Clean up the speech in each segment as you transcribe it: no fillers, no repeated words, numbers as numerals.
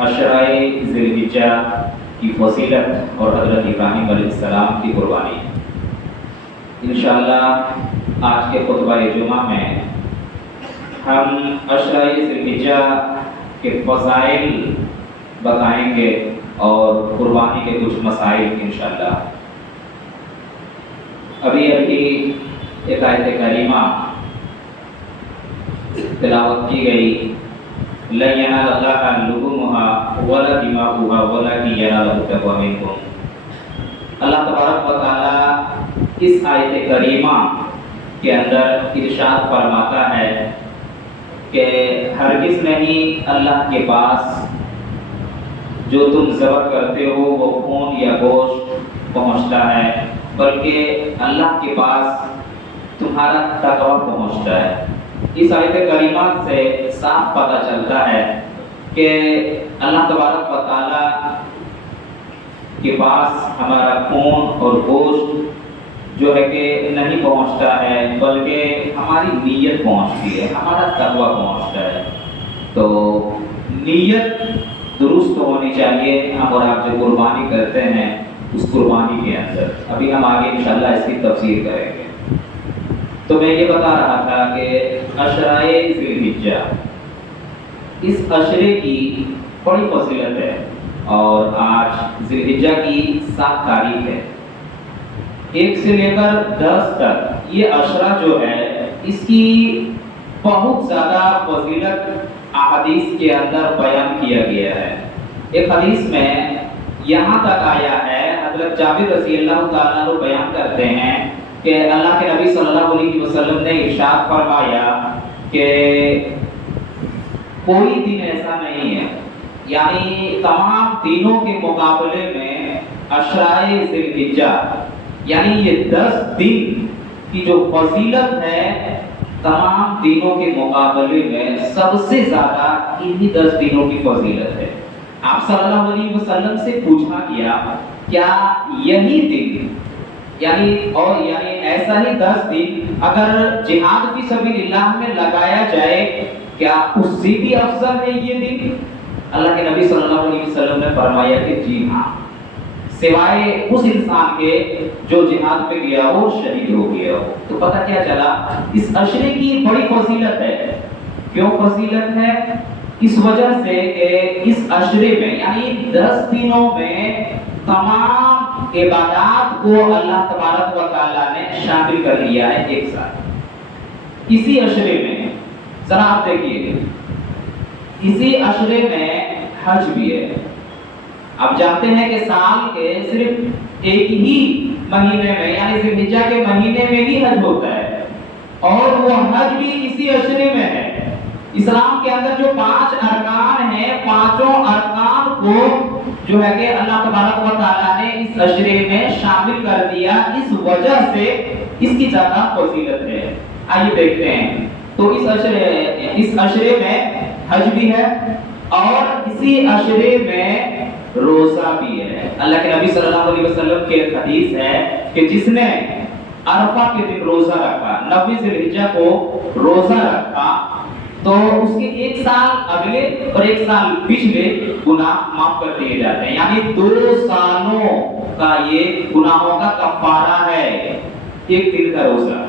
अशराए ज़िलहिज्जा की फजीलत और हज़रत इब्राहीम अलैहिस्सलाम की कुर्बानी। इंशाअल्लाह आज के खुतबा जुमा में हम अशराए ज़िलहिज्जा के फ़ज़ाइल बताएंगे और कुर्बानी के कुछ मसाइल इंशाअल्लाह। अभी एक आयत करीमा तिलावत की गई, लन यनालल्लाह लुहुमुहा वला दिमाउहा वलाकिन यनालुहु तक़वा मिनकुम। अल्लाह तबारक व तआला इस आयत करीमा के अंदर इरशाद फरमाता है कि हरगिज़ नहीं अल्लाह के पास जो तुम ज़ब्ह करते हो वो खून या गोश्त पहुँचता है, बल्कि अल्लाह के पास तुम्हारा तक़वा पहुँचता है। इस आयत करीमा से साफ पता चलता है कि अल्लाह तबारक व तआला के पास हमारा खून और गोश्त जो है कि नहीं पहुंचता है, बल्कि हमारी नीयत पहुंचती है, हमारा तक़वा पहुंचता है। तो नीयत दुरुस्त होनी चाहिए। हम और आप जो कुर्बानी करते हैं उस कुर्बानी के अंदर, अभी हम आगे इंशाअल्लाह इसकी तफसीर करेंगे। तो मैं ये बता रहा था कि अशराए ज़िलहिज्जा, इस अशरे की बड़ी फजीलत है और आज ज़िलहिज्जा की 7 तारीख है। 1 से लेकर 10 तक ये अशरा जो है इसकी बहुत ज़्यादा फजीलत अहादीस के अंदर बयान किया गया है। एक हदीस में यहाँ तक आया है, हज़रत जाबिर रज़ी अल्लाह तआला अन्हु बयान करते हैं कि अल्लाह के नबी सल्लल्लाहु अलैहि वसल्लम ने इरशाद फरमाया कि कोई दिन ऐसा नहीं है, यानी तमाम दिनों के मुकाबले में अशराए ज़िलहिज्जा यानी ये 10 दिन की जो फजीलत है तमाम दिनों के मुकाबले में सबसे ज़्यादा इन्हीं 10 दिनों की फजीलत है। आप सल्लल्लाहु अलैहि वसल्लम से पूछा गया, क्या यही दिन यानी ऐसा ही 10 दिन अगर जिहाद फी सबीलिल्लाह में लगाया जाए, क्या उससे भी अफजल है ये दिन? अल्लाह के नबी सल्लल्लाहु अलैहि वसल्लम ने फरमाया कि जी हाँ, सिवाय उस इंसान के जो जिहाद में गया हो, शहीद हो गया हो। तो पता क्या चला, इस अशरे की बड़ी फजीलत है। क्यों फजीलत है? इस वजह से इस अशरे में यानी 10 दिनों में तमाम इबादत को अल्लाह तबारक व तआला ने शामिल कर लिया है एक साथ इसी अशरे में। जरा आप देखिए, इसी अशरे में हज भी है। आप जानते हैं कि साल के सिर्फ एक ही महीने में यानी ज़िलहिज्जा के महीने में ही हज होता है और वो हज भी इसी अशरे में है। इस्लाम के अंदर जो 5 अरकान हैं, पांचों अरकान को जो है कि अल्लाह तबारक व तआला ने इस अशरे में शामिल कर दिया। इस वजह से इसकी ज्यादा फजीलत है। आइए देखते हैं। तो इस अशरे में हज भी है और इसी अशरे में रोजा भी है। अल्लाह के नबी सल्लल्लाहु अलैहि वसल्लम के हदीस है कि जिसने अरफा के दिन रोजा रखा, 9 ज़िलहिज्जा को रोजा रखा, तो उसके 1 साल अगले और 1 साल पिछले गुनाह माफ कर दिए जाते हैं। यानी 2 सालों का ये गुनाहों का कफारा है, एक दिन का रोजा।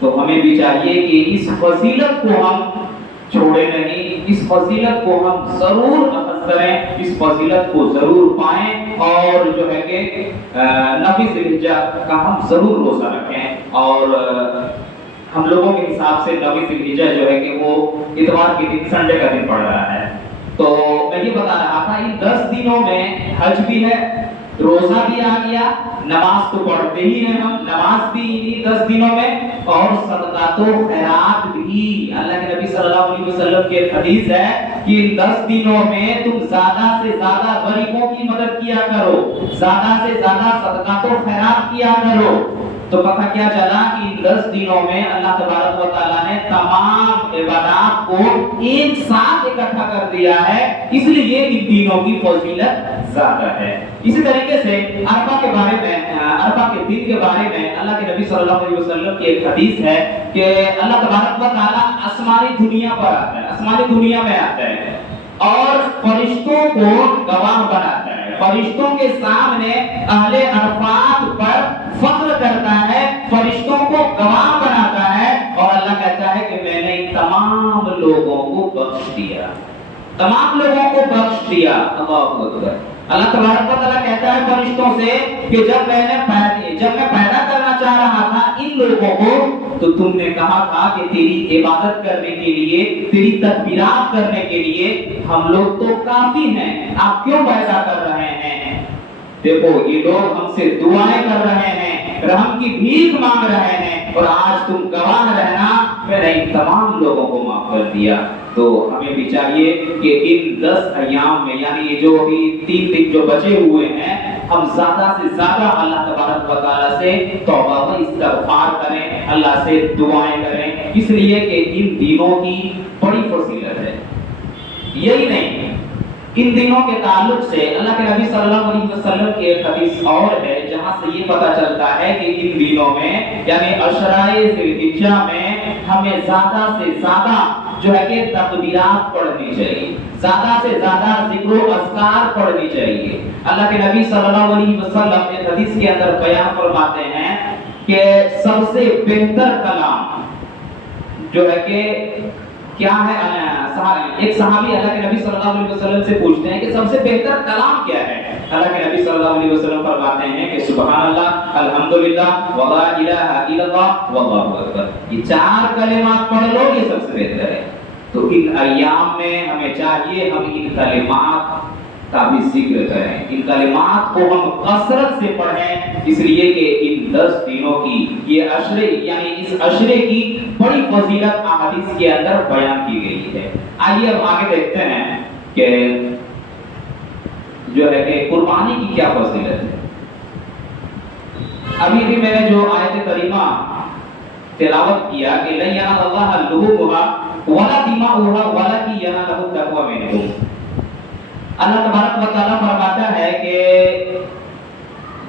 तो हमें भी चाहिए कि इस फजीलत को हम छोड़े नहीं, इस फजीलत को हम जरूर अखज़ करें, इस फजीलत को जरूर पाएं और जो है कि 9 ज़िलहिज्जा का हम जरूर रोजा रखें। और हम लोगों के हिसाब से 9 ज़िलहिज्जा जो है कि वो इतवार के दिन, संडे का दिन पड़ रहा है। तो मैं ये बता रहा था, इन 10 दिनों में हज भी है, रोजा भी आ गया, नमाज तो पढ़ते ही हैं हम, नमाज भी इन्हीं 10 दिनों में, और सदका तो खैरात भी। अल्लाह के नबी सल्लल्लाहु अलैहि वसल्लम की हदीस है कि इन 10 दिनों में तुम ज्यादा से ज्यादा गरीबों की मदद किया करो, ज्यादा से ज्यादा सदका तो खैरात किया करो। तो पता क्या चला कि इन 10 दिनों में अल्लाह तबारक व तआला ने तमाम इबादत को एक साथ इकट्ठा कर दिया है, इसलिए इन दिनों की फजीलत ज्यादा है। इसी तरीके से अरफा के बारे में, अरफा के दिन के बारे में अल्लाह के नबी सल्लल्लाहु अलैहि वसल्लम की एक हदीस है कि अल्लाह तबारक व तआला आसमानी दुनिया पर आता है, आसमानी दुनिया में आता है और फरिश्तों को فرشتوں کے سامنے اہل عرفات پر فخر کرتا ہے، فرشتوں کو گواہ بناتا ہے، اور اللہ کہتا ہے کہ میں نے تمام لوگوں کو بخش دیا، تمام لوگوں کو بخش دیا۔ اللہ اکبر۔ اللہ تبارک و تعالیٰ کہتا ہے فرشتوں سے کہ جب میں پیدا کرنا چاہ رہا تھا ان لوگوں کو تو تم نے کہا تھا کہ تیری عبادت کرنے کے لیے، تیری تکبیرات کرنے کے لیے ہم لوگ تو کافی ہیں، آپ کیوں پیدا کر رہے ہیں؟ دیکھو یہ لوگ ہم سے دعائیں کر رہے ہیں، رحم کی بھیک مانگ رہے ہیں، اور آج تم گواہ رہنا میں نے ان تمام لوگوں کو معاف کر دیا۔ تو ہمیں بھی چاہیے کہ ان 10 ایام میں، یعنی یہ جو ابھی 3 دن جو بچے ہوئے ہیں، ہم زیادہ سے زیادہ اللہ تبارک و تعالیٰ سے توبہ و استغفار کریں، اللہ سے دعائیں کریں، اس لیے کہ ان دنوں کی بڑی فضیلت ہے۔ یہی نہیں، ان دنوں کے تعلق سے اللہ کے نبی صلی اللہ علیہ وسلم کی ایک حدیث اور ہے جہاں سے یہ پتہ چلتا ہے کہ ان دنوں میں یعنی عشرۂ ذی الحجہ میں ہمیں زیادہ سے زیادہ جو ہے کہ تکبیرات پڑھنی چاہیے، زیادہ سے زیادہ ذکر و اذکار پڑھنی چاہیے۔ اللہ کے نبی صلی اللہ علیہ وسلم ایک حدیث کے اندر بیان فرماتے ہیں کہ سب سے بہتر کلام جو ہے کہ کیا ہے؟ ایک صحابی اللہ کے نبی صلی اللہ علیہ وسلم سے پوچھتے ہیں کہ سب سے بہتر کلام کیا ہے؟ اللہ کے نبی صلی اللہ علیہ وسلم فرماتے ہیں کہ سبحان اللہ، الحمدللہ، ولا الہ الا اللہ، واللہ اکبر۔ یہ 4 کلمات پڑھ لو، یہ سب سے بہتر ہے۔ تو ان ایام میں ہمیں چاہیے ہم ان کلمات کا بھی ذکر کریں، ان کلمات کو ہم کثرت سے پڑھیں، اس لیے کہ ان 10 دنوں کی یہ عشرے یعنی اس عشرے کی بڑی فضیلت احادیث کے اندر بیان کی گئی ہے۔ آئیے اب آگے دیکھتے ہیں کہ جو ہے کہ قربانی کی کیا فضیلت ہے۔ ابھی بھی میں نے جو آیت کریمہ تلاوت کیا کہ لن ینال اللہ لحومها ولا دماؤها ولکن ینالہ التقوی منکم، اللہ تبارک و تعالیٰ فرماتا ہے کہ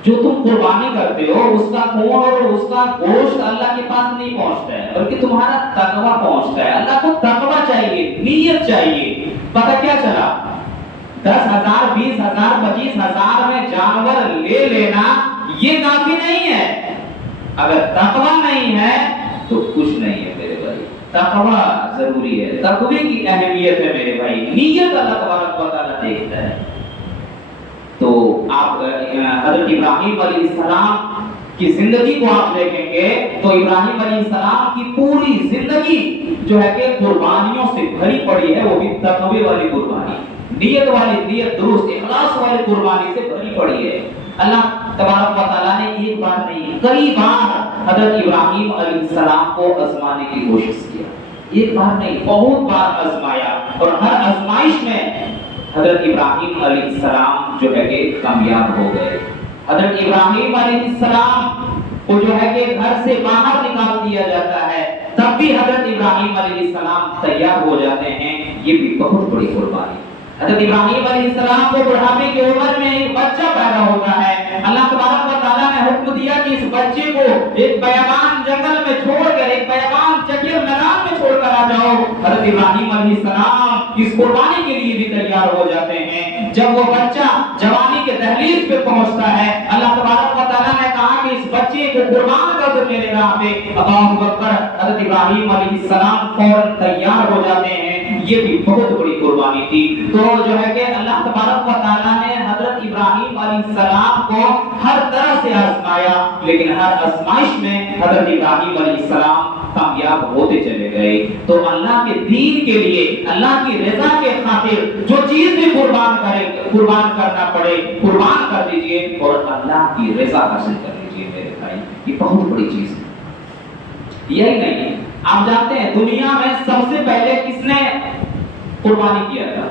جو تم قربانی کرتے ہو اس کا خون اور اس کا گوشت اللہ کے پاس نہیں پہنچتا ہے، بلکہ تمہارا تقویٰ پہنچتا ہے۔ اللہ کو تقویٰ چاہیے، نیت چاہیے۔ پتہ کیا چلا؟ 10,000 20,000 25,000 میں جانور لے لینا یہ کافی نہیں ہے۔ اگر تقویٰ نہیں ہے تو کچھ نہیں ہے میرے بھائی، تقویٰ ضروری ہے، تقوی کی اہمیت ہے میرے بھائی، نیت اللہ تبارک و تعالیٰ دیکھتا ہے۔ تو آپ حضرت ابراہیم علیہ السلام کی زندگی کو آپ دیکھیں گے تو ابراہیم علیہ السلام کی پوری زندگی جو ہے کہ قربانیوں سے بھری پڑی ہے، وہ بھی تقوی والی قربانی، نیت والی، نیت درست اخلاص والی قربانی سے بھری پڑی ہے۔ اللہ تبارک و تعالیٰ نے ایک بار نہیں کئی بار حضرت ابراہیم علیہ السلام کو آزمانے کی کوشش کیا، ایک بار نہیں بہت بار آزمایا، اور ہر آزمائش میں حضرت ابراہیم علیہ السلام جو ہے کہ کامیاب ہو گئے۔ حضرت ابراہیم علیہ السلام کو جو ہے کہ گھر سے باہر نکال دیا جاتا ہے، تب بھی حضرت ابراہیم علیہ السلام تیار ہو جاتے ہیں، یہ بھی بہت بڑی قربانی۔ حضرت ابراہیم علیہ السلام کو بڑھاپے کی عمر میں ایک بچہ پیدا ہوتا ہے، اللہ تبارک و تعالیٰ نے حکم دیا کہ اس بچے کو ایک بیابان جنگل میں چھوڑ کر، ایک بیابان چکر میدان میں چھوڑ کر آ جاؤ۔ حضرت ابراہیم علیہ السلام اس قربانی کے لیے بھی تیار ہو جاتے ہیں۔ جب وہ بچہ جوانی کے دہلیز پہ پہنچتا ہے، اللہ تبارک و تعالیٰ نے کہا کہ اس بچے کو قربان کر دو میرے راہ پہ، اللہ اکبر، حضرت ابراہیم علیہ السلام فوراً تیار ہو جاتے ہیں۔ یہ بھی بہت بڑی قربانی تھی۔ تو جو ہے کہ اللہ تبارک و تعالیٰ نے حضرت ابراہیم علیہ السلام کو ہر طرح سے آزمایا، لیکن ہر آزمائش میں حضرت ابراہیم علیہ السلام کامیاب ہوتے چلے گئے۔ تو اللہ کے دین کے لیے، اللہ کی رضا کے خاطر جو چیز بھی قربان کرنا پڑے قربان کر دیجئے، اور اللہ کی رضا حاصل کر لیجئے میرے بھائی، یہ بہت بڑی چیز ہے۔ یہی نہیں، آپ جانتے ہیں دنیا میں سب سے پہلے کس نے قربانی کیا تھا؟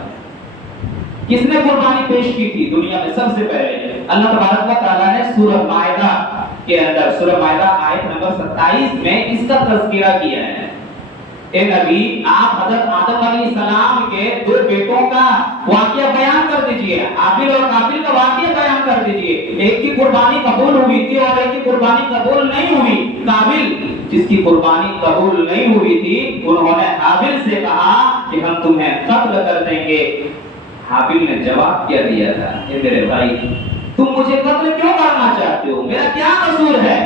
کس نے قربانی پیش کی تھی دنیا میں سب سے پہلے؟ اللہ تبارک و تعالیٰ نے سورہ مائدہ کے اندر، سورہ مائدہ آیت نمبر 27 میں اس کا تذکرہ کیا ہے۔ اے نبی، آپ حضرت آدم علیہ السلام کے 2 بیٹوں کا واقعہ بیان کر دیجئے، حابیل اور قابیل کا واقعہ بیان کر دیجئے۔ ایک کی قربانی قبول ہوئی تھی اور ایک کی قربانی قبول نہیں ہوئی۔ قابیل جس کی قربانی قبول نہیں ہوئی تھی، انہوں نے حابیل سے کہا کہ ہم تمہیں قتل کر دیں گے۔ हाबिल ने जवाब क्या दिया था, ए मेरे भाई तुम मुझे कत्ल क्यों करना चाहते हो, मेरा क्या कसूर है,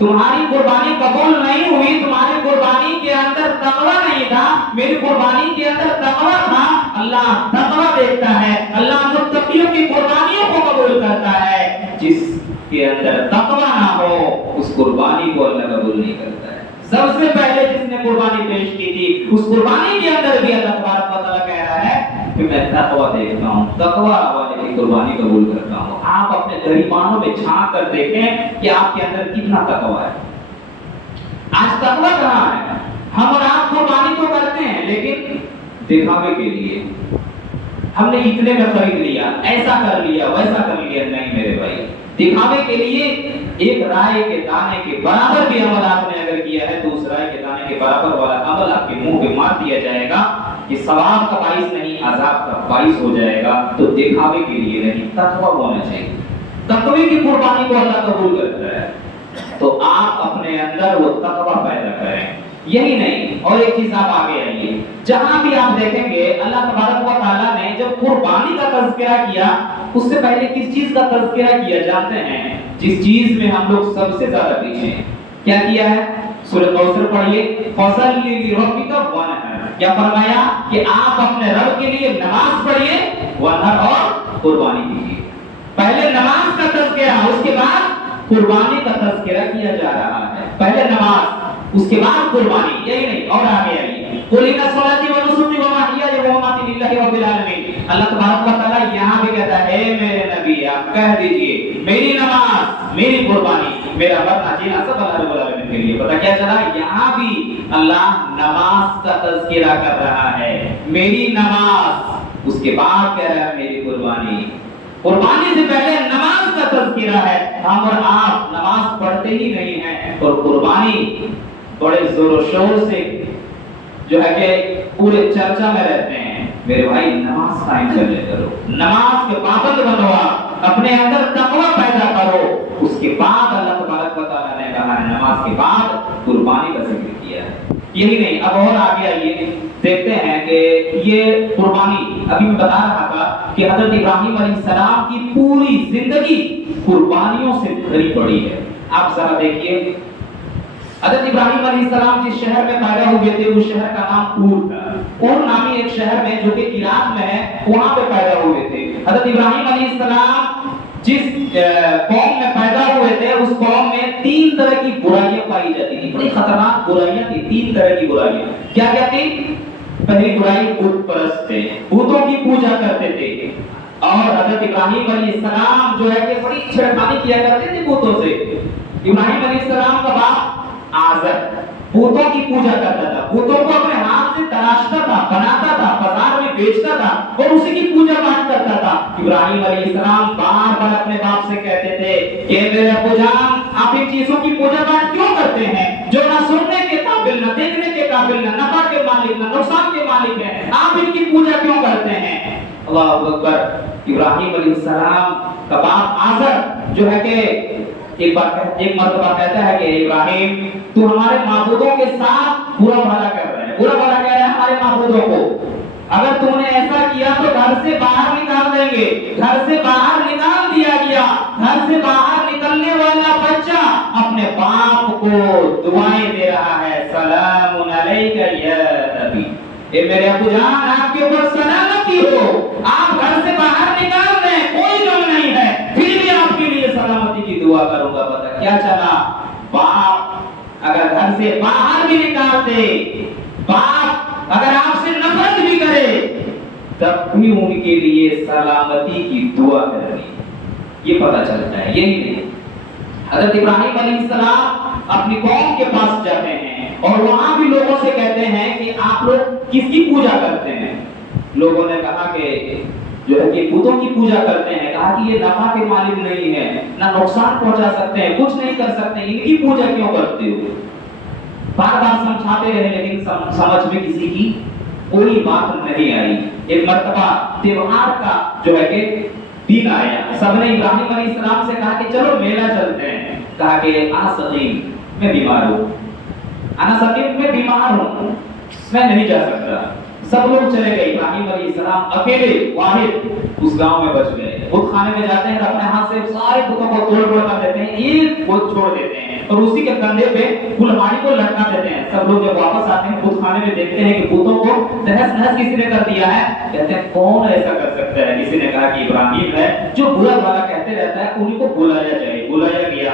तुम्हारी कुर्बानी कबूल नहीं हुई, तुम्हारी कुर्बानी के अंदर तकवा नहीं था, मेरी कुर्बानी के अंदर तकवा था। अल्लाह तकवा देखता है, अल्लाह मुत्तकियों की कुर्बानियों को कबूल करता है, जिसके अंदर तकवा ना हो उस कुर्बानी को अल्लाह कबूल नहीं करता है। सबसे पहले जिसने कुर्बानी पेश की थी उस कुर्बानी के अंदर भी अल्लाह तबारक व तआला कह रहा है कि मैं तकवा देखता हूँ, तकवा वाले की कुर्बानी कबूल करता हूँ। आप अपने गरीबानों में झांक कर देखें कि आपके अंदर कितना तकवा है। आज तकवा कहाँ है? हम और आप कुर्बानी तो करते हैं लेकिन दिखावे के लिए, हमने इतने में खरीद लिया, ऐसा कर लिया, वैसा कर लिया। नहीं मेरे भाई, दिखावे के लिए एक राय के दाने के बराबर भी अमल आपने अगर किया है तो उस राय के दाने के बराबर वाला अमल आपके मुंह पे मार दिया जाएगा कि सवाब का बाइस नहीं अजाब का बाइस हो जाएगा। तो दिखावे के लिए नहीं, तकवा होना चाहिए। तकवे की कुर्बानी को अल्लाह कबूल करता है। तो आप अपने अंदर वो तकवा पैदा करें। यही नहीं, और एक चीज आप आगे आइए, जहां भी आप देखेंगे अल्लाह तबारक व तआला ने जब कुर्बानी का तज़किरा किया उससे पहले किस चीज का तज़किरा किया जानते हैं? जिस चीज में हम लोग सबसे ज्यादा पीछे हैं, क्या किया है? सूरह कौसर पढ़िए, फसल्लि लिरब्बिका वनहर। क्या फरमाया कि आप अपने रब के लिए नमाज पढ़िए, वनहर और कुर्बानी कीजिए। पहले नमाज का तज़किरा, उसके बाद कुर्बानी का तज़किरा किया जा रहा है। पहले नमाज, उसके बाद कुर्बानी। यही नहीं, और आगे आइए, कुल इन्ना सलाती व नुसुकी व महयाया व ममाती लिल्लाहि रब्बिल आलमीन। अल्लाह तबारक व तआला यहां भी कहता है, मेरे नबी आप कह दीजिए मेरी नमाज, मेरी कुर्बानी, मेरा मरना जीना सब अल्लाह रब्बुल आलमीन के लिए। पता क्या चला? यहां भी अल्लाह नमाज का तज़किरा कर रहा है, मेरी नमाज, उसके बाद कह रहा है मेरी कुर्बानी। कुर्बानी से पहले नमाज का तज़किरा है। हम और आप नमाज पढ़ते ही नहीं हैं और कुर्बानी बड़े जोर शोर से जो है कि पूरे चर्चा में रहते हैं। मेरे भाई नमाज कायम कर ले करो, नमाज के पाबंद बनो, अपने अंदर तकवा पैदा करो। उसके बाद अल्लाह तबारक व तआला ने कहा है नमाज के बाद कुर्बानी का जिक्र किया है। यही नहीं, अब और आगे आइए, देखते हैं कि ये कुर्बानी, अभी मैं बता रहा था कि हजरत इब्राहिम अलैहिस्सलाम की पूरी जिंदगी कुर्बानियों से भरी पड़ी है। आप जरा देखिए, हजरत इब्राहिम अलैहिस्सलाम जिस शहर में पैदा हुए थे उस शहर का नाम ऊर था। ऊर नामी एक शहर में जो कि इराक में है, वहां पे पैदा हुए थे। हजरत इब्राहिम अलैहिस्सलाम जिस कौम में पैदा हुए थे उस कौम में 3 तरह की बुराइयां पाई जाती थी, बड़ी खतरनाक बुराइयां थी। 3 तरह की बुराइयां क्या क्या थी? पहली बुराई बुत परस्त थे, भूतों की पूजा करते थे। और हजरत इब्राहिम अलैहिस्सलाम जो है कि बड़ी छेड़खानी किया करते थे भूतों से। इब्राहिम अलैहिस्सलाम का बाप आज़र भूतों की पूजा करता था, भूतों को अपने हाथ से तराशता था, बनाता था, बाजार में बेचता था और उसी की पूजा पाठ करता था। इब्राहिम अलैहिस्सलाम बार-बार अपने बाप से कहते थे कि मेरे अब्बूजान आप इन चीजों की पूजा पाठ क्यों करते हैं जो ना सुनने के काबिल, ना देखने के काबिल, ना नफा के मालिक, ना नुकसान के मालिक हैं, आप इनकी पूजा क्यों करते हैं? अल्लाहु अकबर। इब्राहिम अलैहिस्सलाम का बाप आज़र जो है कि एक मर्तबा कहता है कि इब्राहिम तू हमारे माबूदों के साथ बुरा भला कर रहा है, बुरा भला कह रहा है हमारे माबूदों को। अगर तूने ऐसा किया तो घर से बाहर निकाल देंगे। घर से बाहर निकाल दिया गया। घर से बाहर निकलने वाला बच्चा अपने बाप को दुआएं दे रहा है, सलामुन अलैका या नबी, ये मेरे अब्बूजान आपके ऊपर सलामती हो, आप घर से बाहर निकाल दें, कोई गम नहीं है, फिर भी आपके लिए सलामती की दुआ करूंगा। पता क्या चला? बाप अगर घर से बाहर भी निकाल दे, बाप अगर आपसे नफरत भी करे, तब भी उनके लिए सलामती की दुआ करनी, ये पता चलता है। यही नहीं, हजरत इब्राहिम अलैहिस्सलाम अपनी कौम के पास जाते हैं और वहां भी लोगों से कहते हैं कि आप लोग किसकी पूजा करते हैं? लोगों ने कहा कि जो है कि बुतों की पूजा करते हैं। कहा कि ये नफा के मालिक नहीं है, ना नुकसान पहुंचा सकते हैं, कुछ नहीं कर सकते, इनकी पूजा क्यों करते हो? बार बार समझाते रहे लेकिन समझ में किसी की कोई बात नहीं आई। एक मर्तबा त्योहार का जो है कि दिन आया, सबने इब्राहिम अलैहिस्सलाम से कहा कि चलो मेला चलते हैं। कहा कि आना सकीम, मैं बीमार हूँ, आना सकीम, मैं बीमार हूँ, मैं नहीं जा सकता, सब लोग चले गए, इब्राहिम अलैहिस्सलाम अकेले वाहिद उस गांव में बच गए। बुत खाने में जाते हैं, अपने हाथ से सारे बुतों को तोड़ कर देते हैं, एक बुत छोड़ देते हैं और उसी के कंधे पे कुल्हाड़ी को लटका देते हैं। सब लोग जब वापस आते हैं बुत खाने में देखते हैं कि बुतों को तहस नहस किसी ने कर दिया है। कहते हैं कौन ऐसा कर सकता है? किसी ने कहा कि इब्राहिम है, जो बुरा भला कहते रहता है, उन्हीं को बुलाया जाए। बुलाया गया,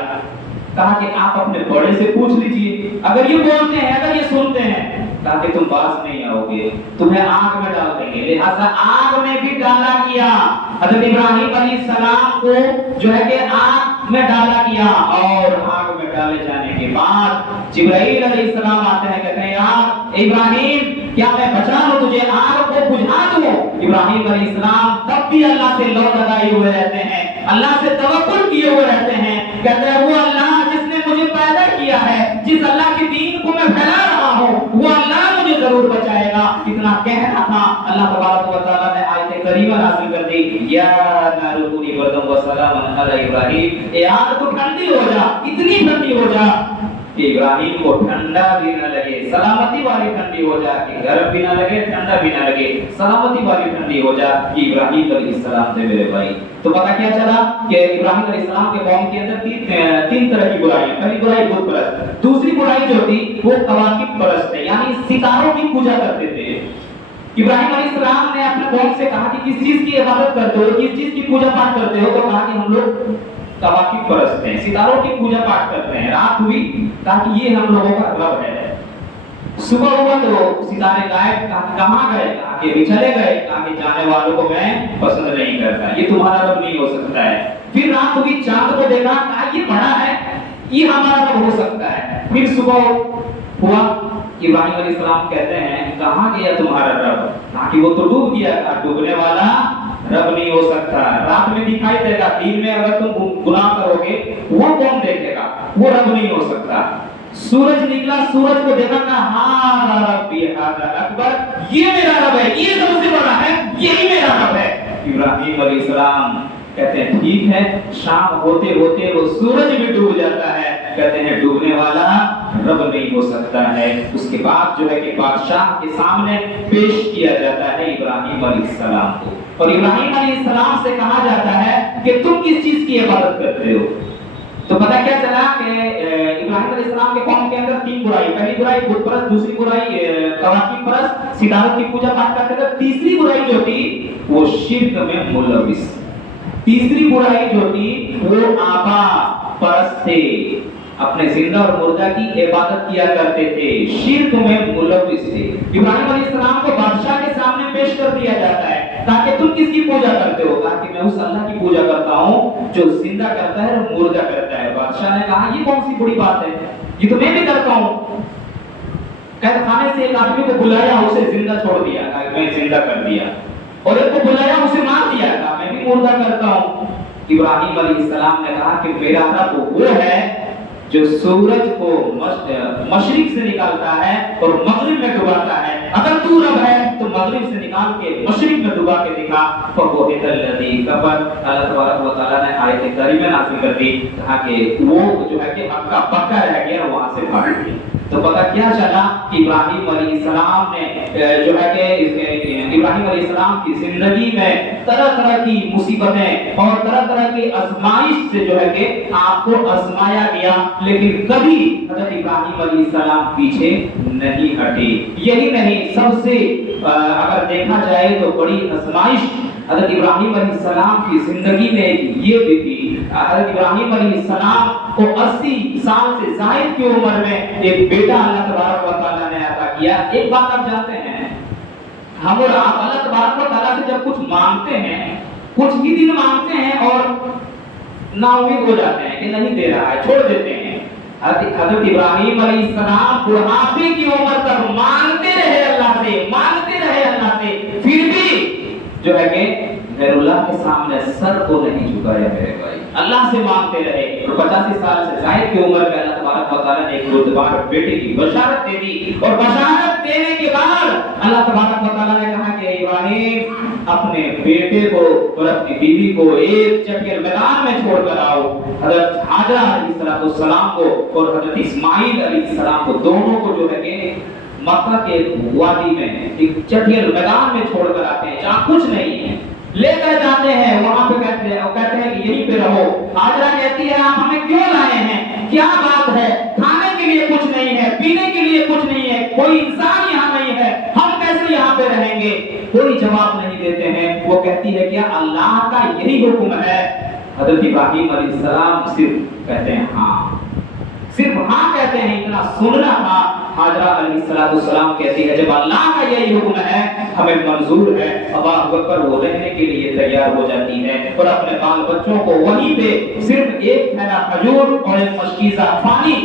कहा कि आप अपने बड़े से पूछ लीजिए, अगर ये बोलते हैं, अगर ये सुनते हैं, कहा कि तुम पास नहीं आओगे, तुम्हें आग में डाल देंगे। लिहाजा आग में भी डाला गया। हजरत इब्राहिम अलैहिस्सलाम को जो है कि आग में डाला गया और आग में डाले जाने के बाद जिब्राइल अलैहिस्सलाम आते हैं, कहते हैं यार इब्राहिम, क्या मैं बचा लूं तुझे, आग को बुझा दूं? इब्राहिम अलैहिस्सलाम तब भी अल्लाह से लौ लगाए हुए रहते हैं, अल्लाह से तवक्कुल किए हुए रहते हैं। कहते हैं वो अल्लाह जिसने मुझे पैदा किया है, जिस अल्लाह के दीन को मैं फैला रहा हूं, वो अल्लाह मुझे जरूर बचाएगा। इतना कहना था, अल्लाह तबारक व तआला ने आयत करीमा नाज़िल कर दी, या नारु कुनी बरदम व सलामन अला इब्राहिम, ए आग तो ठंडी हो जा, इतनी ठंडी हो जा कि इब्राहिम को ठंडा भी न लगे, सलामती वाली ठंडी हो जा कि गर्म भी न लगे, ठंडा भी न लगे, सलामती वाली ठंडी हो जा कि इब्राहिम अलैहिस्सलाम थे मेरे भाई। तो पता क्या चला कि इब्राहिम अलैहिस्सलाम के कौम के अंदर तीन तरह की बुराई। पहली बुराई बुत परस्त, दूसरी बुराई जो थी वो कवाकिब परस्त थे, यानी सितारों की पूजा करते थे। इब्राहिम अलैहिस्सलाम ने अपने कौम से कहा कि किस चीज की इबादत करते हो, किस चीज की पूजा पाठ करते हो? तो कहा कि हम लोग कवाकिब परस्त हैं, सितारों की पूजा पाठ करते हैं। रात हुई, कहा कि ये हम लोगों का रब है। सुबह हुआ तो सितारे गायब, कहाँ गए? कहा कि चले गए, कहा कि जाने वालों को मैं पसंद नहीं करता, ये तुम्हारा रब नहीं हो सकता है। फिर रात हुई, चांद को देखा, कहा ये बड़ा है, ये हमारा रब हो सकता है। फिर सुबह हुआ, इब्राहिम अलैहिस्सलाम कहते हैं कहाँ गया तुम्हारा रब? कहा कि वो तो डूब गया। कहा डूबने वाला रब नहीं हो सकता, रात में दिखाई देगा, दिन में अगर तुम गुनाह करोगे वो कौन देखेगा? वो रब नहीं हो सकता। सूरज निकला, सूरज को देखा, कहा हाँ रब्बी हादा अकबर, ये मेरा रब है, ये सबसे बड़ा है, यही मेरा रब है। इब्राहिम अलैहिस्सलाम कहते हैं ठीक है। शाम होते होते वो सूरज भी डूब जाता है। कहते हैं डूबने वाला रब नहीं हो सकता है। उसके बाद जो है कि बादशाह के सामने पेश किया जाता है इब्राहिम अलैहिस्सलाम को, और इब्राहिम अलैहिस्सलाम से कहा जाता है कि तुम किस चीज की इबादत करते हो? तो पता क्या चला कि इब्राहिम अलैहिस्सलाम के कौम के अंदर तीन बुराई। पहली बुराई बुत परस्त, दूसरी बुराई कवाकिब परस्त, सितारों की पूजा पाठ करते थे। तीसरी बुराई जो थी वो शिर्क में मुलविस। तीसरी बुराई जो थी वो आबा परस्त थे, अपने जिंदा और मुर्दा की इबादत किया करते थे, शिर्क में मुलविस थे। इब्राहिम अलैहिस्सलाम को बादशाह के सामने पेश कर दिया जाता है, ताकि तुम किसकी पूजा करते हो? कहा कि मैं उस अल्लाह की पूजा करता हूँ जो जिंदा करता है और मुर्दा करता है। बादशाह ने कहा ये कौन सी बड़ी बात है, ये तो मैं भी करता हूँ। कैद खाने से एक आदमी को बुलाया, उसे जिंदा छोड़ दिया, कहा मैं जिंदा कर दिया, और एक को बुलाया, उसे मार दिया, कहा मैं भी मुर्दा करता हूँ। इब्राहिम अलैहिस्सलाम ने कहा कि मेरा रब वो है जो सूरज को मशरिक से निकालता है और मगरिब में डुबाता है। अगर तू रब है तो मगरिब से निकाल के मशरिक में डुबा के दिखा। फबुहितल्लज़ी कफर, अल्लाह तबारक व तआला ने आयत करीमा नाज़िल कर दी, कहा कि वो जो है कि हक्का पक्का रह गया, वहां से भाग गया। तो पता क्या चला कि इब्राहिम अलैहिस्सलाम ने जो है कि इब्राहिम अलैहिस्सलाम की जिंदगी में तरह तरह की मुसीबतें और तरह तरह की आजमाइश से जो है कि आपको आजमाया गया, लेकिन कभी हज़रत इब्राहिम अलैहिस्सलाम पीछे नहीं हटे। यही नहीं, सबसे अगर देखा जाए तो बड़ी आजमाइश हज़रत इब्राहिम अलैहिस्सलाम की जिंदगी में ये भी थी। हज़रत इब्राहिम अलैहिस्सलाम को 80 साल से ज़ायद की उम्र में एक बेटा अल्लाह तबारक व तआला ने अता किया। एक बात आप जानते हैं, हम और आप अल्लाह तबारक व तआला से जब कुछ मांगते हैं, कुछ ही दिन मांगते हैं और नाउमीद हो जाते हैं कि नहीं दे रहा है, छोड़ देते हैं। हज़रत इब्राहिम अलैहिस्सलाम बुढ़ापे की उम्र तक मांगते रहे अल्लाह से, मांगते रहे अल्लाह से, फिर भी जो है कि गैरुल्लाह के सामने सर को नहीं झुकाया मेरे भाई, अल्लाह से मांगते रहे। और 85 साल से ज़ायद की उम्र में अल्लाह तबारक व तआला ने एक रुतबार बेटे की बशारत दे दी, और बशारत देने के बाद अल्लाह तबारक व तआला ने कहा कि इब्राहिम अपने बेटे को और अपनी बीवी को एक चटियल मैदान में छोड़कर आओ। हज़रत हाजरा अलैहिस्सलाम को और हज़रत इस्माइल अलैहिस्सलाम को दोनों को जो है कि मक्का के वादी में एक चटियल मैदान में छोड़ कर आते हैं जहाँ कुछ नहीं है, लेकर जाते हैं वहां पे कहते हैं कि यहीं पे रहो। हाजरा कहती है आप हमें क्यों लाए हैं, क्या बात है, खाने के लिए कुछ नहीं है, पीने के लिए कुछ नहीं है, कोई इंसान यहाँ नहीं है, हम कैसे यहाँ पे रहेंगे। कोई जवाब नहीं देते हैं। वो कहती है क्या अल्लाह का यही हुक्म है। हजरत इब्राहिम अलैहिस्सलाम सिर्फ कहते हैं हाँ, सिर्फ हाँ कहते हैं, इतना सुनना था। हाजरा अलैहिस्सलाम कहती है जब अल्लाह का यही हुक्म है हमें मंजूर है, अल्लाह अकबर, वो रहने के लिए तैयार हो जाती है और अपने बाल बच्चों को वहीं पे सिर्फ एक थैला खजूर और एक मशकीज़ा पानी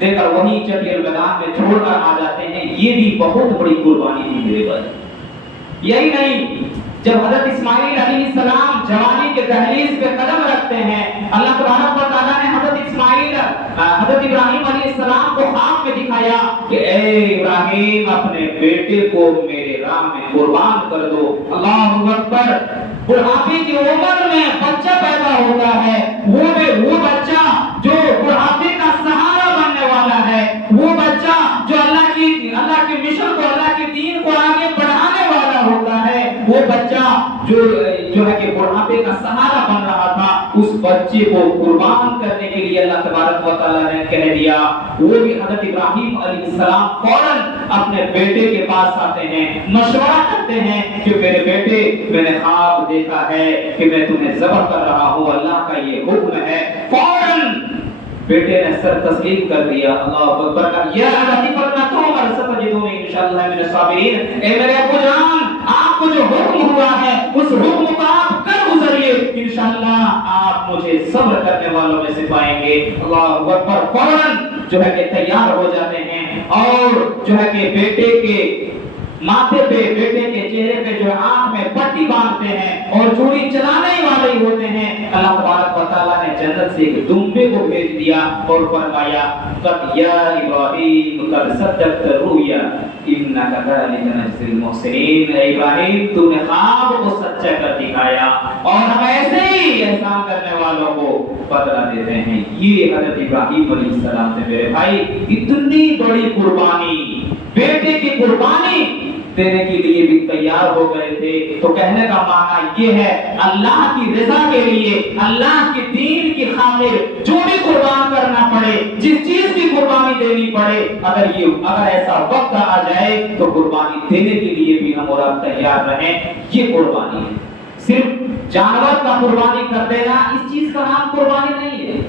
देकर वहीं चटियल मैदान में छोड़कर आ जाते हैं। ये भी बहुत बड़ी कुर्बानी थी मेरे भाई। यही नहीं, जब हजरत इस्माइल अलैहिस्सलाम जवानी के दहलीज पे कदम रखते हैं, अल्लाह तबारक व तआला ने हजरत इब्राहिम अलैहिस्सलाम को ख्वाब में दिखाया कि ए इब्राहिम अपने बेटे को मेरे राह में कुर्बान कर दो। अल्लाहु अकबर। बुढ़ापे की उम्र में बच्चा पैदा होता है, वो बच्चा जो बुढ़ापे का सहारा बनने वाला है, वो बच्चा जो अल्लाह के मिशन को, अल्लाह के दीन को आगे बढ़ाने वाला होता है, वो बच्चा जो है कि बुढ़ापे का सहारा बन रहा था, उस बच्चे को कुर्बान करने के लिए अल्लाह तबारक व तआला ने कह दिया। वो भी हजरत इब्राहिम अलैहिस्सलाम फौरन अपने बेटे के पास आते हैं, मशवरा करते हैं कि मेरे बेटे, मैंने ख्वाब देखा है कि मैं तुम्हें ज़ब्ह कर रहा हूँ, अल्लाह का ये हुक्म है। फौरन बेटे ने सर तस्लीम कर दिया। अल्लाहु अकबर का या अबती फरमातो और सतजिदूनी इंशाअल्लाह मिन साबिरीन। ए मेरे अब्बू जान, आपको जो हुक्म हुआ है उस हुक्म को आप कर गुजरिए, इंशाअल्लाह आप मुझे सब्र करने वालों में से पाएंगे। अल्लाहु अकबर। फौरन जो है कि तैयार हो जाते हैं और जो है कि बेटे के माथे पे, बेटे के चेहरे पे जो आंख में पट्टी बांधते हैं और चूड़ी चलाने वाले ही होते हैं। अल्लाह तबारक व तआला ने जन्नत से एक दुम्बे को भेज दिया और फरमाया कद या इब्राहिम कद सद्दक़त रुया इन्नका ज़ालिका नजज़िल मुहसिनीन। इब्राहिम तूने ख्वाब को सच्चा कर दिखाया और हम ऐसे ही एहसान करने वालों को बदला देते हैं। ये हजरत इब्राहिम अलैहिस्सलाम थे मेरे भाई। इतनी बड़ी कुर्बानी, बेटे की कुर्बानी देने के लिए भी तैयार हो गए थे। तो कहने का माना ये है, अल्लाह की रज़ा के लिए, अल्लाह के दीन की खातिर जो भी कुर्बान करना पड़े, जिस चीज की कुर्बानी देनी पड़े, अगर ऐसा वक्त आ जाए तो कुर्बानी देने के लिए भी हम और आप तैयार रहें। ये कुर्बानी है। सिर्फ जानवर का कुर्बानी कर देना, इस चीज का नाम कुर्बानी नहीं है।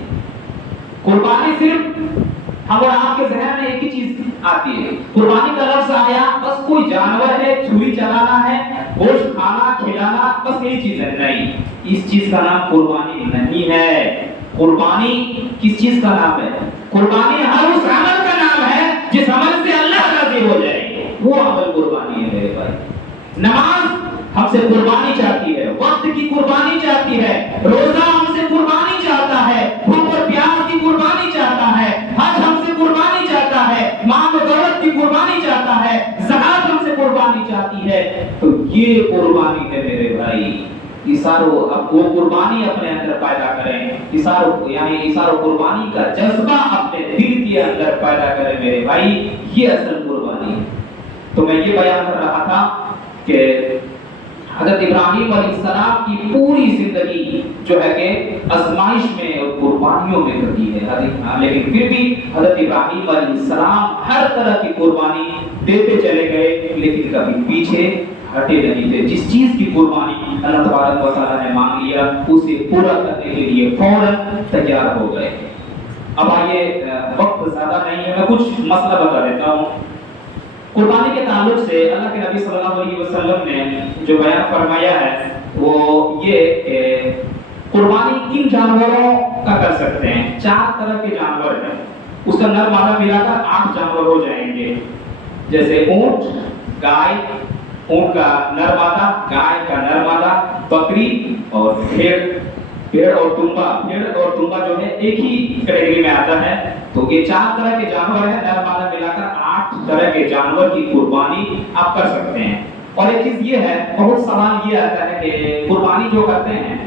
कुर्बानी सिर्फ हम और आपके ज़हन में एक ही चीज आती है, कुर्बानी का लफ्ज आया बस कोई जानवर है, छुरी चलाना है, गोश्त खाना, खिलाना, बस यही चीज है। नहीं, इस चीज का नाम कुर्बानी नहीं है। कुर्बानी किस चीज का नाम है? कुर्बानी हर उस अमल का नाम है जिस अमल से अल्लाह राज़ी हो जाए, वो अमल कुर्बानी है मेरे भाई। नमाज हमसे कुर्बानी चाहती है, वक्त की कुर्बानी चाहती है, रोजा हमसे कुर्बानी चाहता है, भूख और प्यास की कुर्बानी चाहता है, हज हमसे कुर्बानी चाहता है, माल और दौलत की कुर्बानी चाहता है, ज़कात हमसे कुर्बानी चाहती है। तो ये कुर्बानी है मेरे भाई। इशारों, अब वो कुर्बानी अपने अंदर पैदा करें, इशारों यानी इशारों कुर्बानी का जज्बा अपने दिल के अंदर पैदा करें मेरे भाई, ये असल कुर्बानी है। तो मैं ये बयान कर रहा था कि हज़रत इब्राहिम अलैहिस्सलाम की पूरी जिंदगी जो है कि आजमाइश में और कुर्बानियों में कटी है, लेकिन फिर भी हज़रत इब्राहिम अलैहिस्सलाम हर तरह की कुर्बानी देते चले गए, लेकिन कभी पीछे हटे नहीं थे। जिस चीज की कुर्बानी अल्लाह तबारक व तआला ने मांग लिया, उसे पूरा करने के लिए फौरन तैयार हो गए। अब आइए, वक्त ज्यादा नहीं है, मैं कुछ मसला बता देता हूँ। कुर्बानी के ताल्लुक से अल्लाह के नबी सल्लल्लाहु अलैहि वसल्लम ने जो बयान फरमाया है वो ये कुर्बानी किन जानवरों का कर सकते हैं। 4 तरह के जानवर हैं, उसका नर मादा मिलाकर 8 जानवर हो जाएंगे। जैसे ऊंट, गाय, ऊंट का नर मादा, गाय का नर मादा, बकरी और भेड़ और तुंबा जो है एक ही कैटेगरी में आता है। तो ये 4 तरह के जानवर है, नर मादा मिलाकर 8 तरह के जानवर की कुर्बानी आप कर सकते हैं। और एक चीज ये है, बहुत सवाल ये आता है कि कुर्बानी जो करते हैं,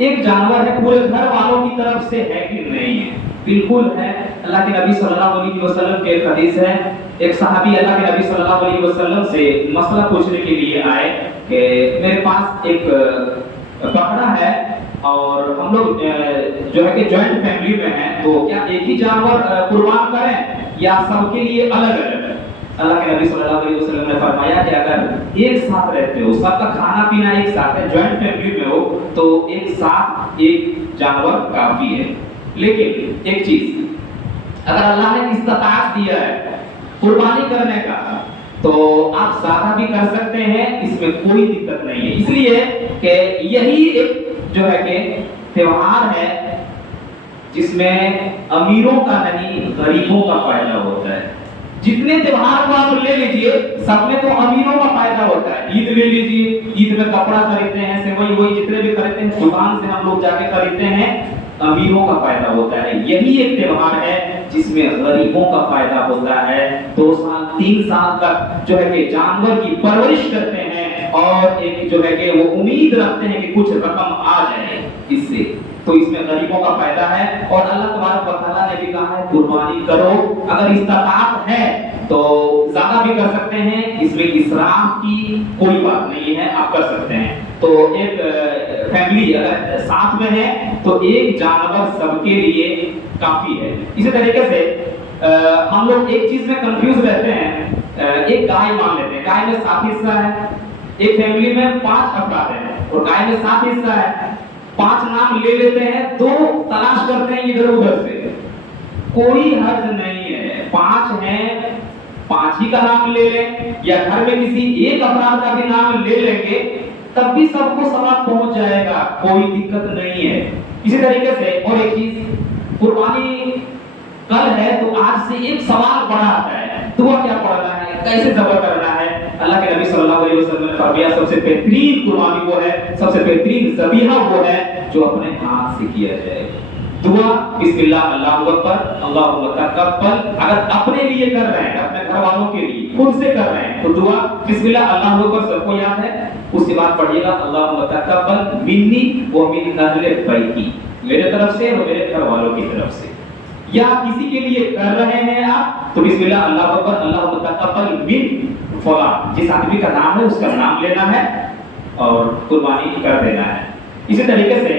एक जानवर है, पूरे घर वालों की तरफ से है कि नहीं है? बिल्कुल है। अल्लाह के नबी सल्लल्लाहु अलैहि वसल्लम के हदीस है ایک صحابی اللہ کے نبی صلی اللہ علیہ وسلم سے مسئلہ پوچھنے کے لیے آئے کہ میرے پاس ایک بکرا ہے اور ہم لوگ جو ہے کہ جوائنٹ فیملی میں ہیں، تو کیا ایک ہی جانور قربان کریں یا سب کے لیے الگ الگ؟ اللہ کے نبی صلی اللہ علیہ وسلم نے فرمایا کہ اگر ایک ساتھ رہتے ہو، سب کا کھانا پینا ایک ساتھ ہے، جوائنٹ فیملی میں ہو، تو ایک ساتھ ایک جانور کافی ہے۔ لیکن ایک چیز، اگر اللہ نے استطاعت دیا ہے قربانی کرنے کا تو آپ زیادہ بھی کر سکتے ہیں، اس میں کوئی دقت نہیں ہے، اس لیے کہ یہی ایک جو ہے کہ تہوار ہے جس میں امیروں کا نہیں غریبوں کا فائدہ ہوتا ہے۔ جتنے تہوار کو آپ لے لیجئے سب میں تو امیروں کا فائدہ ہوتا ہے۔ عید لے لیجئے، عید میں کپڑا خریدتے ہیں، سیوئی وہی جتنے بھی خریدتے ہیں دکان سے ہم لوگ جا کے خریدتے ہیں، امیروں کا فائدہ ہوتا ہے۔ یہی ایک تہوار ہے جس میں غریبوں کا فائدہ ہوتا ہے۔ 2 سال 3 سال تک جو ہے کہ جانور کی پرورش کرتے ہیں اور ایک جو ہے کہ وہ امید رکھتے ہیں کہ کچھ رقم آ جائے اس سے، تو اس میں غریبوں کا فائدہ ہے۔ اور اللہ تبارک و تعالیٰ نے بھی کہا ہے قربانی کرو، اگر استطاعت ہے تو زیادہ بھی کر سکتے ہیں، اس میں اسراف کی کوئی بات نہیں ہے، آپ کر سکتے ہیں۔ تو ایک فیملی اگر ساتھ میں ہے تو ایک جانور سب کے لیے کافی ہے۔ اسی طریقے سے ہم لوگ ایک چیز میں کنفیوز رہتے ہیں، ایک گائے مان لیتے ہیں، گائے میں 7 حصہ ہے، ایک فیملی میں 5 افراد ہیں اور گائے میں 7 حصہ ہے، 5 نام لے لیتے ہیں، 2 تلاش کرتے ہیں ادھر ادھر سے، کوئی حرج نہیں ہے، 5 ہیں 5 ہی کا نام لے لیں یا گھر میں کسی ایک افراد کا بھی نام لے لیں گے تب بھی سب کو ثواب پہنچ جائے گا، کوئی دقت نہیں ہے۔ اسی طریقے سے اور ایک چیز، قربانی کل ہے تو آج سے ایک سوال بڑا آتا ہے، دعا کیا پڑھنا ہے، کیسے ذبح کرنا ہے۔ اللہ کے نبی صلی اللہ علیہ وسلم نے فرمایا سب سے بہترین قربانی وہ ہے، سب سے بہترین ذبیحہ وہ ہے جو اپنے ہاتھ سے کیا جائے۔ دعا بسم اللہ اللہ اکبر اللہم تقبل، اگر اپنے لیے کر رہے ہیں، اپنے گھر والوں کے لیے خود سے کر رہے ہیں تو دعا بسم اللہ اللہ اکبر سب کو یاد ہے، اس کے بعد پڑھیے گا اللہم تقبل منی و من اہل بیتی، میرے طرف سے اور میرے گھر والوں کی طرف سے۔ یا کسی کے لیے کر رہے ہیں آپ تو بسم اللہ اللہ اکبر اللہم تقبل من فلاں، جس آدمی کا نام ہے اس کا نام لینا ہے اور قربانی کر دینا ہے۔ اسی طریقے سے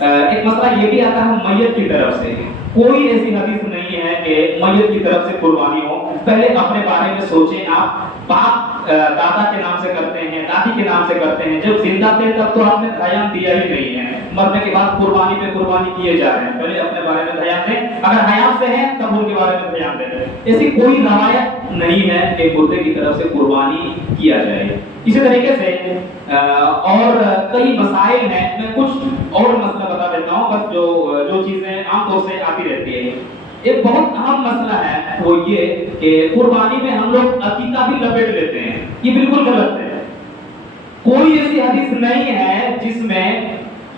ایک مسئلہ یہ بھی آتا ہے میت کی طرف سے، کوئی ایسی حدیث نہیں ہے کہ میت کی طرف سے قربانی ہو۔ پہلے اپنے بارے میں سوچیں، آپ باپ دادا کے نام سے کرتے ہیں، دادی کے نام سے کرتے ہیں، جب زندہ تھے تب تو آپ نے دھیان دیا ہی نہیں ہے، مرنے کے بعد قربانی پہ قربانی کیے جا رہے ہیں، پہلے اپنے بارے میں دھیان دیں، اگر حیات سے ہیں تب ان کے بارے میں دھیان دیں۔ ایسی کوئی روایت نہیں ہے کہ مردے کی طرف سے قربانی کیا جائے۔ اسی طریقے سے اور کئی مسائل ہیں، میں کچھ اور مسئلہ بتا دیتا ہوں، بس جو چیزیں عام طور سے آتی رہتی ہے۔ ایک بہت اہم مسئلہ ہے وہ یہ کہ قربانی میں ہم لوگ عقیقہ بھی لپیٹ لیتے ہیں، یہ بالکل غلط ہے۔ کوئی ایسی حدیث نہیں ہے جس میں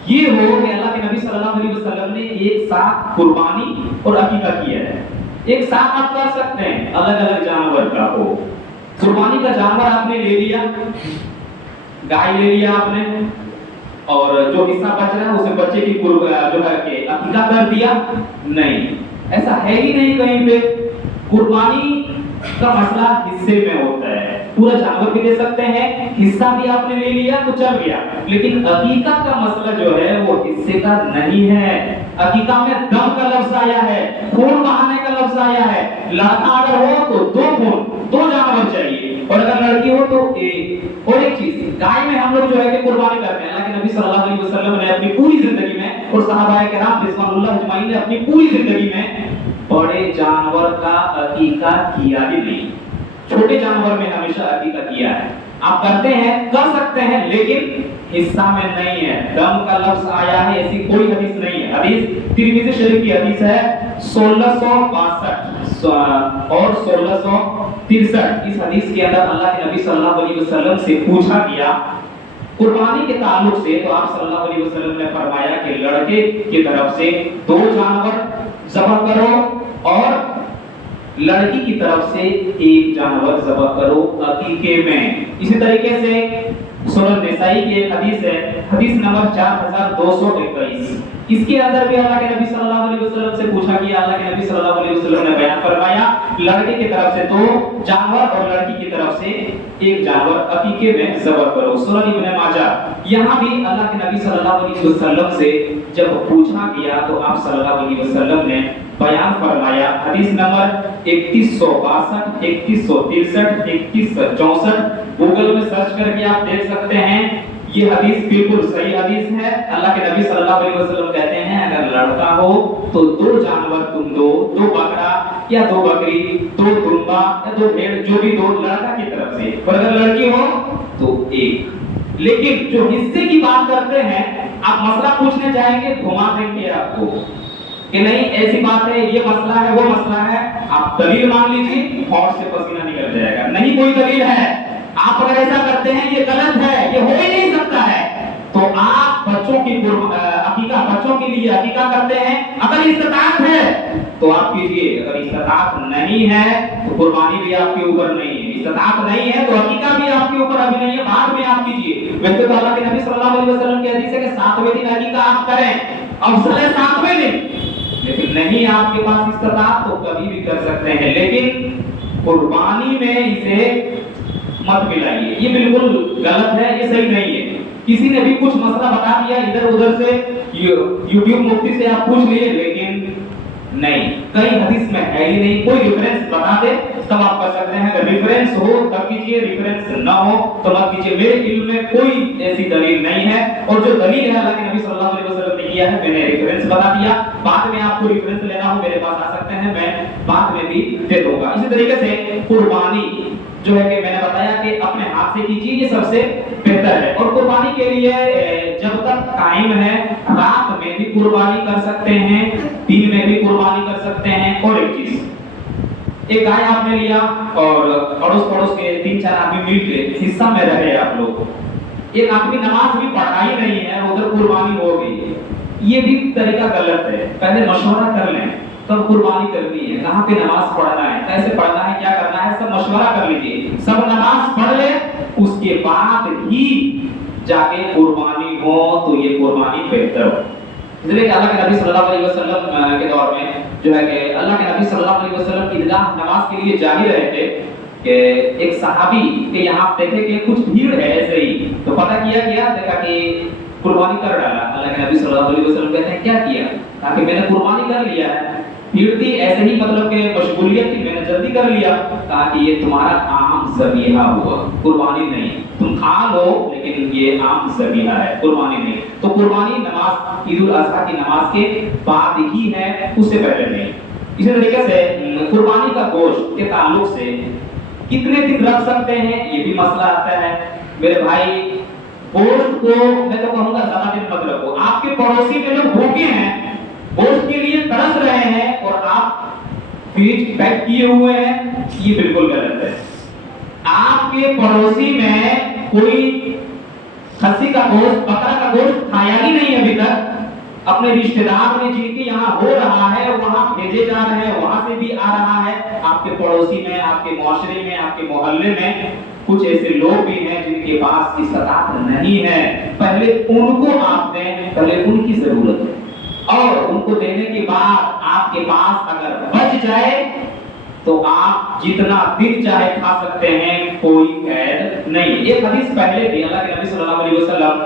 یہ ہو کہ اللہ کے نبی صلی اللہ علیہ وسلم نے ایک ساتھ قربانی اور عقیقہ کیا ہے۔ ایک ساتھ آپ کر سکتے ہیں، الگ الگ جانور کا ہو، قربانی کا جانور آپ نے لے لیا، گائے لے لیا آپ نے، اور جو حصہ بچ رہا ہے اسے بچے کی جو ہے کہ عقیقہ کر دیا، نہیں، ایسا ہے ہی نہیں کہیں پہ۔ قربانی کا مسئلہ حصے میں ہوتا ہے، پورا جانور بھی دے سکتے ہیں، حصہ بھی آپ نے لے لیا تو چل گیا، لیکن عقیقہ کا مسئلہ جو ہے وہ حصے کا نہیں ہے۔ عقیقہ میں دم کا لفظ آیا ہے، خون بہانے کا لفظ آیا ہے، لڑکا اگر ہو تو 2 خون، 2 جانور چاہیے، اور اگر لڑکی ہو تو 1۔ اور ایک چیز، گائے میں ہم لوگ جو ہے کہ قربانی کرتے ہیں، اللہ کے نبی صلی اللہ علیہ وسلم نے اپنی پوری زندگی میں اور صحابہ کرام رضوان اللہ اجمعین نے اپنی پوری زندگی میں بڑے جانور کا عقیقہ کیا ہی نہیں، چھوٹے جانور میں ہمیشہ عقیقہ کیا ہے۔ آپ کرتے ہیں، کر سکتے ہیں، لیکن حصہ میں نہیں ہے، دم کا لفظ آیا ہے، ایسی کوئی حدیث نہیں ہے۔ حدیث ترمذی شریف کی حدیث ہے 1662 اور 1663۔ اس حدیث کے اندر اللہ کے نبی صلی اللہ علیہ وسلم سے پوچھا گیا قربانی کے تعلق سے، تو آپ صلی اللہ علیہ وسلم نے فرمایا کہ لڑکے کی طرف سے 2 جانور ذبح کرو اور لڑکی کی طرف سے 1 جانور ذبح کرو عقیقے میں۔ اسی طریقے سے सूरह निसाई की एक हदीस है, हदीस नंबर 4221। इसके अंदर भी अल्लाह के नबी सल्लल्लाहु अलैहि वसल्लम से पूछा कि अल्लाह के नबी सल्लल्लाहु अलैहि वसल्लम ने बयान फरमाया, लड़के की तरफ से 2 जानवर और लड़की की तरफ से 1 जानवर अकीके में ज़ब्ह करो। सूरह इब्न माजाह। यहाँ भी अल्लाह के नबी सल्लल्लाहु अलैहि वसल्लम से जब पूछा गया तो आप सल्लल्लाहु अलैहि वसल्लम ने बयान फरमाया। हदीस नंबर 3162, 3163, 3164, गूगल में सर्च करके आप देख सकते हैं। ये हदीस बिल्कुल सही हदीस है। अल्लाह के नबी सल्लल्लाहु अलैहि वसल्लम कहते हैं, अगर लड़का हो तो 2 जानवर तुम दो, 2 बकरा या 2 बकरी, 2 दुम्बा या 2 भेड़, जो भी दो लड़का की तरफ से, और अगर लड़की हो तो 1। लेकिन जो हिस्से की बात करते हैं, आप मसला पूछने जाएंगे, घुमा देंगे आपको कि नहीं ऐसी बात है, ये मसला है, वो मसला है। आप दलील मान लीजिए, होंठ से पसीना निकल जाएगा, नहीं कोई दलील है। आप अगर ऐसा करते हैं ये गलत है, ये हो ही नहीं सकता है, तो आप बच्चों की अकीका, बच्चों के लिए अकीका करते हैं। अगर इस्तिताअत है तो आप कीजिए, अगर इस्तिताअत नहीं है तो कुर्बानी भी आपके ऊपर नहीं है। इस्तिताअत नहीं है तो अकीका भी आपके ऊपर अभी नहीं है, बाद में आप कीजिए। वैसे तो अल्लाह के नबी सल्लल्लाहु अलैहि वसल्लम की हदीस है कि 7वें दिन अकीका आप करें, अफजल है 7वें दिन। लेकिन नहीं आपके पास इस्तिताअत तो कभी भी कर सकते हैं, लेकिन कुर्बानी में इसे मत मिलाइए, ये बिल्कुल गलत है, ये सही नहीं है। किसी ने भी कुछ मसला बता दिया इधर उधर से, यूट्यूब मुफ्ती से आप पूछ लिए, लेकिन नहीं, कई हदीस में है ही नहीं। कोई रेफरेंस बता दे तब आप कर सकते हैं, अगर रेफरेंस हो तब कीजिए, रेफरेंस ना हो तो मत कीजिए। मेरे इल्म में कोई ऐसी दलील नहीं है, और जो दलील है अल्लाह के नबी सल्लल्लाहु अलैहि वसल्लम ने किया है, मैंने रेफरेंस बता दिया। बाद में आपको रेफरेंस लेना हो मेरे पास आ सकते हैं, मैं बाद में भी दे दूंगा। इसी तरीके से कुर्बानी जो है कि मैंने बताया कि अपने हाथ से कीजिए, ये सबसे बेहतर है। और कुर्बानी के लिए जब तक टाइम है, रात में भी कुर्बानी कर सकते हैं, दिन में भी कुर्बानी कर सकते हैं। और एक चीज, एक गाय आपने लिया और अड़ोस पड़ोस के 3-4 आदमी मिलकर हिस्सा में रहे आप लोग, एक आदमी नमाज भी पढ़ा ही नहीं है, उधर कुर्बानी हो गई, ये भी तरीका गलत है। पहले मशवरा कर लें तब कुर्बानी करनी है, कहाँ पे नमाज पढ़ना है, कैसे पढ़ना है, क्या करना है, सब मशवरा कर लीजिए। सब नमाज पढ़ ले, उसके बाद ही जाके कुर्बानी हो तो ये कुर्बानी बेहतर हो। इसलिए अल्लाह के नबी सल्लल्लाहु अलैहि वसल्लम के दौर में जो है कि अल्लाह के नबी सल्लल्लाहु अलैहि वसल्लम ईदगाह नमाज के लिए जा ही रहे थे कि एक सहाबी के यहाँ देखे कि कुछ भीड़ है ऐसे ही, तो पता किया गया, देखा कि कुर्बानी कर डाला। अल्लाह के नबी सल्लल्लाहु अलैहि वसल्लम कहते हैं क्या किया, कहा कि मैंने कुर्बानी कर लिया है। भीड़ थी ऐसे ही, मतलब कि मशगूलियत थी, मैंने जल्दी कर लिया। कहा कि ये तुम्हारा आम ज़बीहा हुआ, कुर्बानी नहीं, तुम खा लो लेकिन ये आम ज़बीहा है, कुर्बानी नहीं। तो कुर्बानी नमाज ईद उल अज़हा की नमाज के बाद ही है, उससे पहले नहीं। इसी तरीके से कुर्बानी का गोश्त के ताल्लुक से कितने दिन रख सकते हैं, ये भी मसला आता है। मेरे भाई, गोश्त को मैं तो कहूँगा ज़्यादा दिन मत रखो। आपके पड़ोसी में लोग भूखे हैं, गोश्त के लिए तरस रहे हैं, और आप फ्रिज पैक किए हुए हैं, ये बिल्कुल गलत है। आपके पड़ोसी में कोई खस्सी का गोश्त, बकरा का गोश्त खाया ही नहीं अभी तक, अपने रिश्तेदार में जिनके यहाँ हो रहा है वहां भेजे जा रहे हैं, वहां से भी आ रहा है। आपके पड़ोसी में, आपके मुआशरे में, आपके मोहल्ले में कुछ ऐसे लोग भी हैं जिनके पास इस्तिताअत नहीं है, पहले उनको आप दें, पहले उनकी जरूरत है, और उनको देने के बाद आपके पास अगर बच जाए तो आप जितना दिन चाहे खा सकते हैं, कोई कैद नहीं। एक हदीस पहले भी अल्लाह के नबी सल्लल्लाहु अलैहि वसल्लम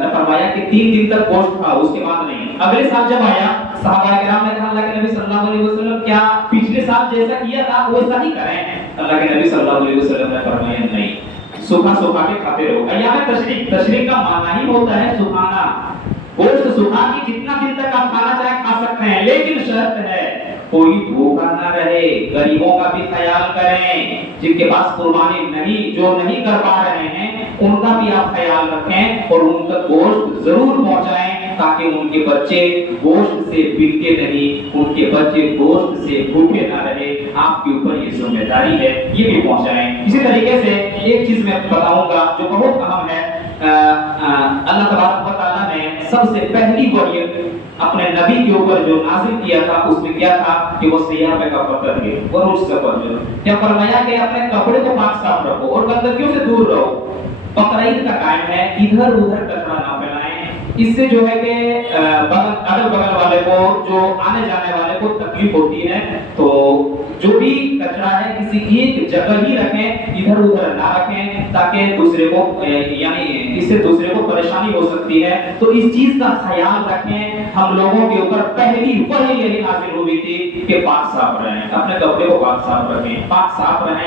ने फरमाया कि 3 दिन तक गोश्त खाओ, उसके बाद नहीं। अगले साल जब आया, सहाबा किराम ने कहा अल्लाह के नबी सल्लल्लाहु अलैहि वसल्लम क्या पिछले साल जैसा किया था वैसा ही करें? अल्लाह के नबी सल्लल्लाहु अलैहि वसल्लम ने फरमाया नहीं, सूखा सूखा के खाते रहो। अय्याम तशरीक का माना ही होता है सुखाना, गोश्त सुखा के जितना दिन तक आप खाना चाहे खा सकते हैं, लेकिन शर्त है कोई भूखा ना रहे। गरीबों का भी ख्याल करें, जिनके पास कुर्बानी नहीं, जो नहीं कर पा रहे हैं, उनका भी आप ख्याल रखें और उन तक गोश्त जरूर पहुंचाएं, ताकि उनके बच्चे गोश्त से बिके नहीं, उनके बच्चे गोश्त से भूखे ना रहे। आपके ऊपर ये जिम्मेदारी है, ये भी पहुंचाएं। इसी तरीके से एक चीज मैं बताऊंगा जो बहुत अहम है। अल्लाह तबारक व तआला ने सबसे पहली वही अपने नबी के ऊपर जो नाज़िल किया था, उसमें क्या था कि वो सियाबे का फतर है और उससे फर्ज। क्या फरमाया कि अपने कपड़े को पाक साफ रखो और गंदगियों से दूर रहो। बकरीद का कायम है, इधर उधर कचरा ना फैलाएं। इससे जो है कि अगल बगल वाले को, जो आने जाने वाले को तकलीफ होती है। तो जो भी कचरा है किसी एक जगह ही रखें, इधर उधर ना रखें, ताकि दूसरे को यानी इससे दूसरे को परेशानी हो सकती है। तो इस चीज का ख्याल रखें। हम लोगों के ऊपर पहली वही यही नाज़िल हुई थी कि पाक साफ रहें, अपने कपड़े को पाक साफ रखें, पाक साफ रहें।